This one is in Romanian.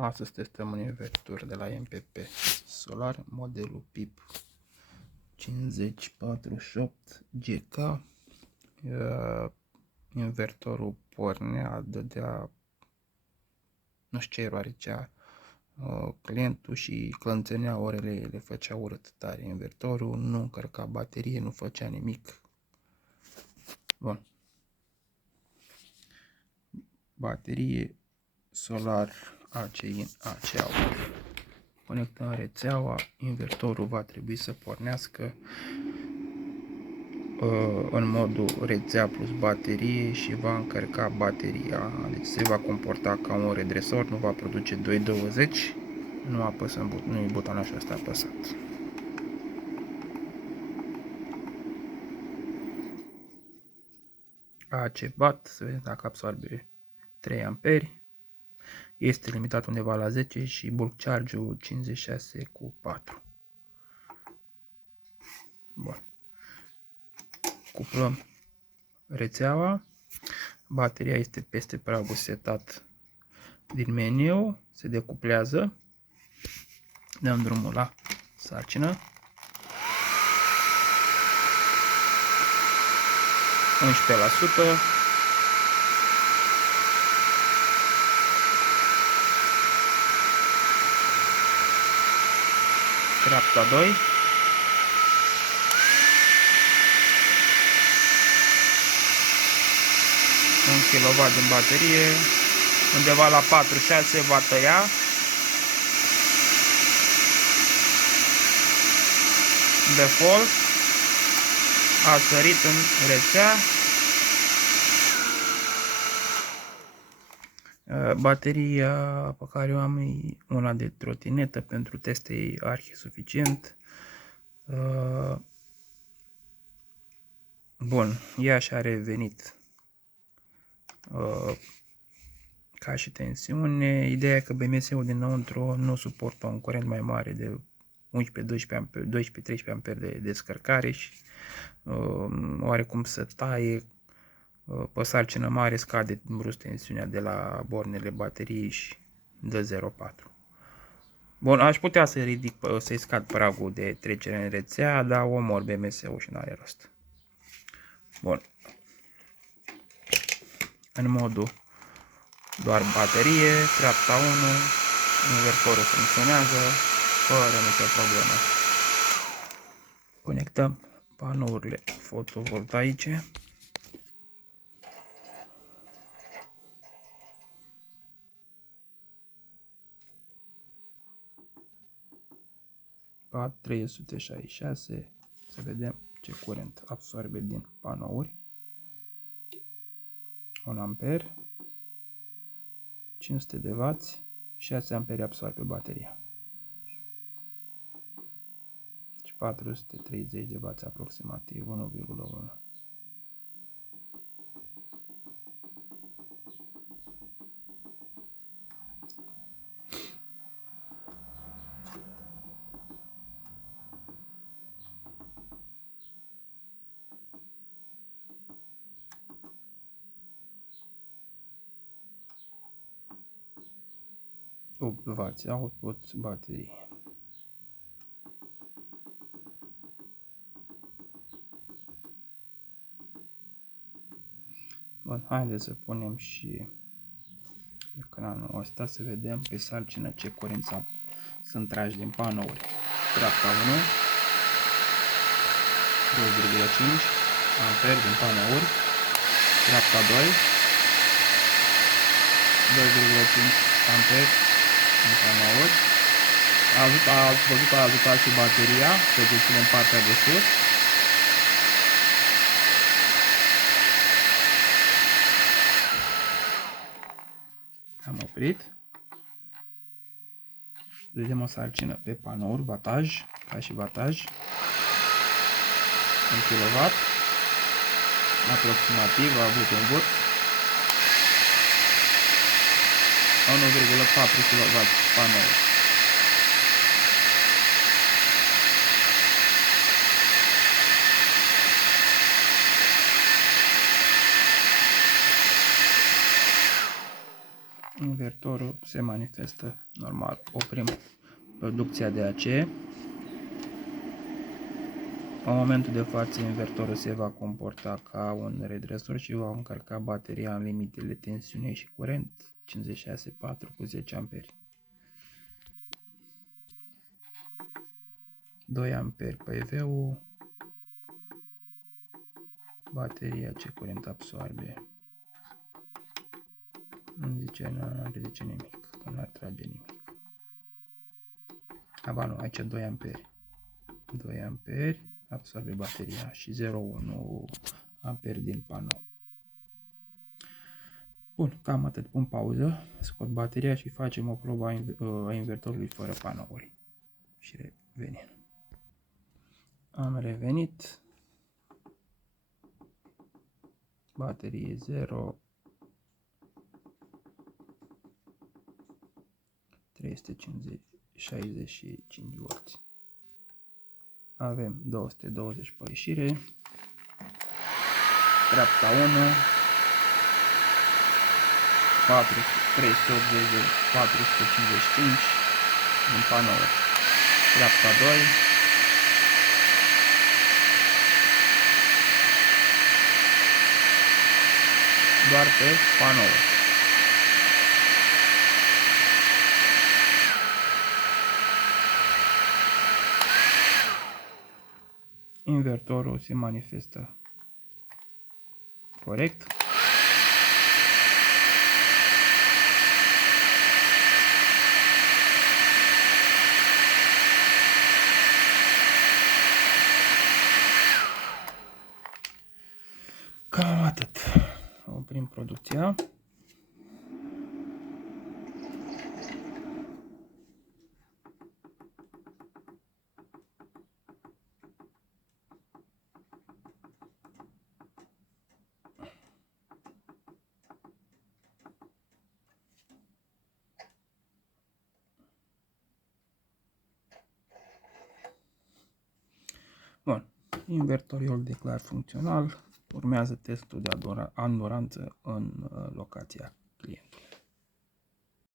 Astăzi testăm un invertor de la MPP Solar, modelul PIP 5048 GK. Invertorul pornea, dădea, nu știu ce eroare cea, clientul și clănțenea orele, le făcea urât tare invertorul, nu încărca baterie, nu făcea nimic. Bun. Baterie solar AC-in, AC-out. Conectăm rețeaua, invertorul va trebui să pornească în modul rețea plus baterie și va încărca bateria. Deci se va comporta ca un redresor, nu va produce 220. Nu apăsăm, nu e butonul așa, asta apăsat. AC BAT, să vedem dacă absorbe 3 amperi. Este limitat undeva la 10 și bulk charge-ul 56 cu 4. Bun. Cuplăm rețeaua. Bateria este peste pragul setat din meniu. Se decuplează. Dăm drumul la sarcină. 11%. Treapta 2. 1 kW din baterie, undeva la 4-6 va tăia. Default a sărit în rețea. Bateria pe care o am e una de trotinetă, pentru teste e arhi suficient. Bun, ea și-a revenit ca și tensiune. Ideea e că BMS-ul dinăuntru nu suportă un curent mai mare de 12-13 amperi de descărcare și oarecum să taie. Pe sarcină mare scade brusc tensiunea de la bornele bateriei și dă 0,4. Bun, aș putea să ridic, să-i scad pragul de trecere în rețea, dar omor BMS-ul și n-are rost. Bun. În modul doar baterie, treapta 1, invertorul funcționează fără nicio problemă. Conectăm panourile fotovoltaice. PAD 366, să vedem ce curent absorbe din panouri. 1 amper, 500 de W, 6 amperi absorbe bateria. Deci 430 de W aproximativ, 1,1. Output baterie. Bun, haideți să punem și ecranul ăsta să vedem pe sarcină ce curent sunt trași din panouri. Treapta 1, 2,5 amperi din panouri. Treapta 2, 2,5 amperi din panouri. Ați văzut, a ajutat și bateria, pozițiile în partea de sus. Am oprit. Vedem o sarcină pe panouri, wataj, ca și wataj. 1 kW. Aproximativ a avut un vârf. 1,4 kW panouri. invertorul se manifestă normal. Oprim producția de AC. În momentul de față, invertorul se va comporta ca un redresor și va încărca bateria în limitele tensiunii și curent 56,4 cu 10 amperi. 2 amperi PV-ul, bateria ce curent absorbe. Nu zice nimic, că nu ar trage nimic. Aba nu, aici 2 amperi. 2 amperi absorbe bateria și 0,1 amperi din panou. Bun, cam atât. Pun pauză, scot bateria și facem o probă a invertorului fără panouri. Și revenim. Am revenit. Baterie 0. 365 W. Avem 220 pe ieșire. Dreapta 1. 380 de 455 din panouri. Dreapta 2. Doar pe panouri. Invertorul se manifestă corect. Cam atât. Oprim producția. Bun, invertorul îl declar funcțional. Urmează testul de anduranță în locația clientului.